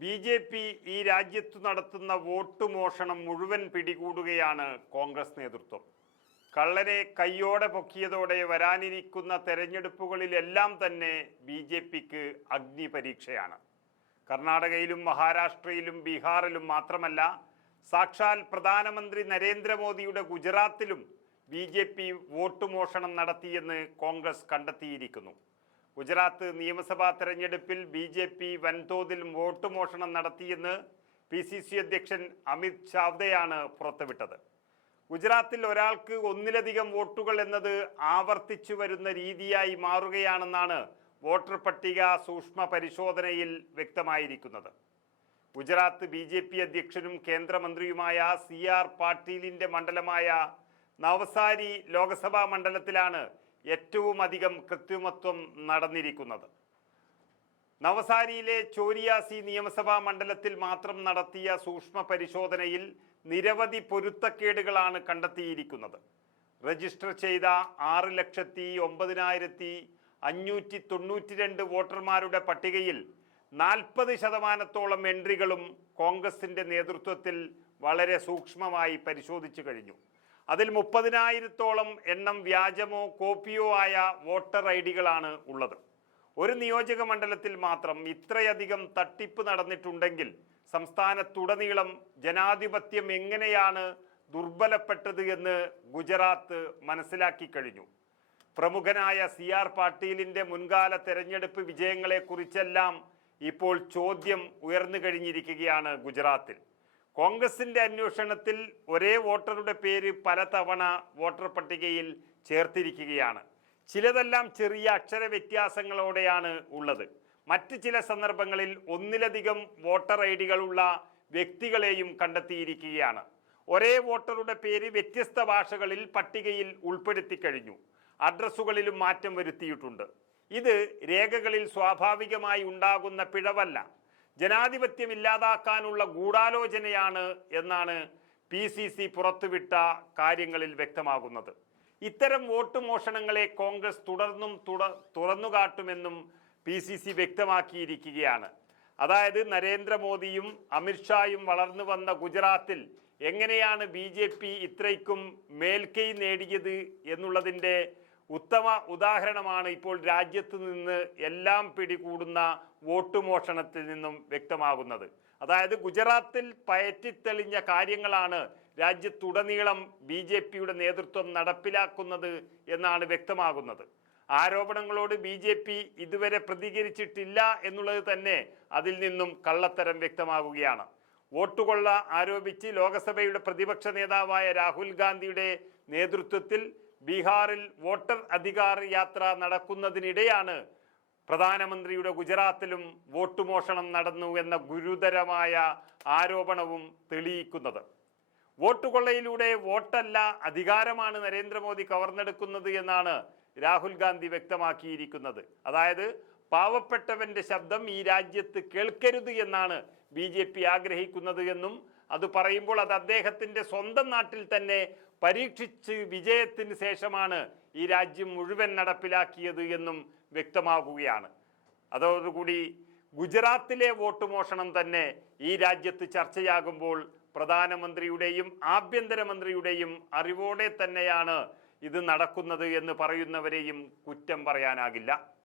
BJP. ഈ രാജ്യത്തു നടത്തുന്ന വോട്ട് മോഷണം മുഴുവൻ പിടികൂടുകയാണ് കോൺഗ്രസ് നേതൃത്വം. കള്ളനെ കയ്യോടെ പൊക്കിയതോടെ വരാനിരിക്കുന്ന തെരഞ്ഞെടുപ്പുകളിലെല്ലാം തന്നെ ബി.ജെ.പിക്ക് അഗ്നിപരീക്ഷയാണ്. കർണാടകയിലും മഹാരാഷ്ട്രയിലും ബീഹാറിലും മാത്രമല്ല, സാക്ഷാൽ പ്രധാനമന്ത്രി നരേന്ദ്രമോദിയുടെ ഗുജറാത്തിലും ബി.ജെ.പി. വോട്ട് മോഷണം നടത്തിയെന്ന് കോൺഗ്രസ് കണ്ടെത്തിയിരിക്കുന്നു. ഗുജറാത്ത് നിയമസഭാ തെരഞ്ഞെടുപ്പിൽ ബി.ജെ.പി. വൻതോതിൽ വോട്ട് മോഷണം നടത്തിയെന്ന് PCC അധ്യക്ഷൻ അമിത് ചാവ്ദയാണ് പുറത്തുവിട്ടത്. ഗുജറാത്തിൽ ഒരാൾക്ക് ഒന്നിലധികം വോട്ടുകൾ എന്നത് ആവർത്തിച്ചു വരുന്ന രീതിയായി മാറുകയാണെന്നാണ് വോട്ടർ പട്ടിക സൂക്ഷ്മ പരിശോധനയിൽ വ്യക്തമായിരിക്കുന്നത്. ഗുജറാത്ത് ബി.ജെ.പി. അധ്യക്ഷനും കേന്ദ്രമന്ത്രിയുമായ CR പാട്ടീലിൻ്റെ മണ്ഡലമായ നവസാരി ലോക്സഭാ മണ്ഡലത്തിലാണ് ഏറ്റവും അധികം കൃത്രിമത്വം നടന്നിരിക്കുന്നത്. നവസാരിയിലെ ചോരിയാസി നിയമസഭാ മണ്ഡലത്തിൽ മാത്രം നടത്തിയ സൂക്ഷ്മ പരിശോധനയിൽ നിരവധി പൊരുത്തക്കേടുകളാണ് കണ്ടെത്തിയിരിക്കുന്നത്. രജിസ്റ്റർ ചെയ്ത 6,09,592 വോട്ടർമാരുടെ പട്ടികയിൽ 40% എൻട്രികളും കോൺഗ്രസിൻ്റെ നേതൃത്വത്തിൽ വളരെ സൂക്ഷ്മമായി പരിശോധിച്ചു കഴിഞ്ഞു. അതിൽ 30,000 എണ്ണം വ്യാജമോ കോപ്പിയോ ആയ വോട്ടർ ഐഡികളാണ് ഉള്ളത്. ഒരു നിയോജക മണ്ഡലത്തിൽ മാത്രം ഇത്രയധികം തട്ടിപ്പ് നടന്നിട്ടുണ്ടെങ്കിൽ സംസ്ഥാനത്തുടനീളം ജനാധിപത്യം എങ്ങനെയാണ് ദുർബലപ്പെട്ടത് എന്ന് ഗുജറാത്ത് മനസ്സിലാക്കി കഴിഞ്ഞു. പ്രമുഖനായ CR പാട്ടീലിൻ്റെ മുൻകാല തെരഞ്ഞെടുപ്പ് വിജയങ്ങളെക്കുറിച്ചെല്ലാം ഇപ്പോൾ ചോദ്യം ഉയർന്നു കഴിഞ്ഞിരിക്കുകയാണ് ഗുജറാത്തിൽ. കോൺഗ്രസിൻ്റെ അന്വേഷണത്തിൽ ഒരേ വോട്ടറുടെ പേര് പലതവണ വോട്ടർ പട്ടികയിൽ ചേർത്തിരിക്കുകയാണ്. ചിലതെല്ലാം ചെറിയ അക്ഷര വ്യത്യാസങ്ങളോടെയാണ് ഉള്ളത്. മറ്റ് ചില സന്ദർഭങ്ങളിൽ ഒന്നിലധികം വോട്ടർ ഐഡികളുള്ള വ്യക്തികളെയും കണ്ടെത്തിയിരിക്കുകയാണ്. ഒരേ വോട്ടറുടെ പേര് വ്യത്യസ്ത ഭാഷകളിൽ പട്ടികയിൽ ഉൾപ്പെടുത്തി കഴിഞ്ഞു. അഡ്രസ്സുകളിലും മാറ്റം വരുത്തിയിട്ടുണ്ട്. ഇത് രേഖകളിൽ സ്വാഭാവികമായി ഉണ്ടാകുന്ന പിഴവല്ല, ജനാധിപത്യം ഇല്ലാതാക്കാനുള്ള ഗൂഢാലോചനയാണ് എന്നാണ് PCC പുറത്തുവിട്ട കാര്യങ്ങളിൽ വ്യക്തമാകുന്നത്. ഇത്തരം വോട്ട് മോഷണങ്ങളെ കോൺഗ്രസ് തുടർന്നും തുറന്നുകാട്ടുമെന്നും PCC വ്യക്തമാക്കിയിരിക്കുകയാണ്. അതായത് നരേന്ദ്രമോദിയും അമിത്ഷായും വളർന്നു വന്ന ഗുജറാത്തിൽ എങ്ങനെയാണ് BJP ഇത്രയ്ക്കും മേൽക്കൈ നേടിയത് എന്നുള്ളതിൻ്റെ ഉത്തമ ഉദാഹരണമാണ് ഇപ്പോൾ രാജ്യത്ത് നിന്ന് എല്ലാം പിടികൂടുന്ന വോട്ട് മോഷണത്തിൽ നിന്നും വ്യക്തമാകുന്നത്. അതായത് ഗുജറാത്തിൽ പയറ്റിത്തെളിഞ്ഞ കാര്യങ്ങളാണ് രാജ്യത്തുടനീളം BJPയുടെ നേതൃത്വം നടപ്പിലാക്കുന്നത് എന്നാണ് വ്യക്തമാകുന്നത്. ആരോപണങ്ങളോട് BJP ഇതുവരെ പ്രതികരിച്ചിട്ടില്ല എന്നുള്ളത് തന്നെ അതിൽ നിന്നും കള്ളത്തരം വ്യക്തമാകുകയാണ്. വോട്ടുകൊള്ള ആരോപിച്ച് ലോക്സഭയുടെ പ്രതിപക്ഷ നേതാവായ രാഹുൽ ഗാന്ധിയുടെ നേതൃത്വത്തിൽ ബീഹാറിൽ വോട്ടർ അധികാർ യാത്ര നടക്കുന്നതിനിടെയാണ് പ്രധാനമന്ത്രിയുടെ ഗുജറാത്തിലും വോട്ട് മോഷണം നടന്നു എന്ന ഗുരുതരമായ ആരോപണവും തെളിയിക്കുന്നത്. വോട്ടുകൊള്ളയിലൂടെ വോട്ടല്ല അധികാരമാണ് നരേന്ദ്രമോദി കവർന്നെടുക്കുന്നത് എന്നാണ് രാഹുൽ ഗാന്ധി വ്യക്തമാക്കിയിരിക്കുന്നത്. അതായത് പാവപ്പെട്ടവന്റെ ശബ്ദം ഈ രാജ്യത്ത് കേൾക്കരുത് എന്നാണ് BJP ആഗ്രഹിക്കുന്നത് എന്നും, അത് പറയുമ്പോൾ അത് അദ്ദേഹത്തിൻ്റെ സ്വന്തം നാട്ടിൽ തന്നെ പരീക്ഷിച്ച് വിജയത്തിന് ശേഷമാണ് ഈ രാജ്യം മുഴുവൻ നടപ്പിലാക്കിയത് എന്നും വ്യക്തമാകുകയാണ്. അതോടുകൂടി ഗുജറാത്തിലെ വോട്ട് മോഷണം തന്നെ ഈ രാജ്യത്ത് ചർച്ചയാകുമ്പോൾ പ്രധാനമന്ത്രിയുടെയും ആഭ്യന്തരമന്ത്രിയുടെയും അറിവോടെ തന്നെയാണ് ഇത് നടക്കുന്നത് എന്ന് പറയുന്നവരെയും കുറ്റം പറയാനാകില്ല.